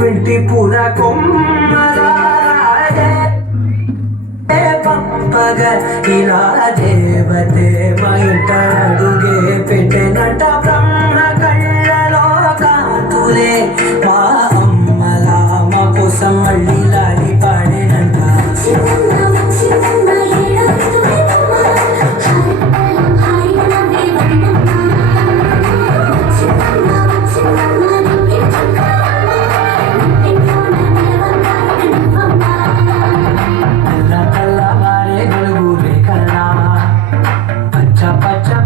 పింటి పూల కొమ్మలాగే పంపగ ఇలా దేవతే మా ఇంట అడుగే పెట్టెనట బ్రహ్మ కళ్ళలో కాంతులే మా అమ్మలా మా కోసం మళ్ళీ లాలి పాడేనంట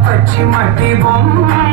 పచ్చి మట్టి బొమ్మ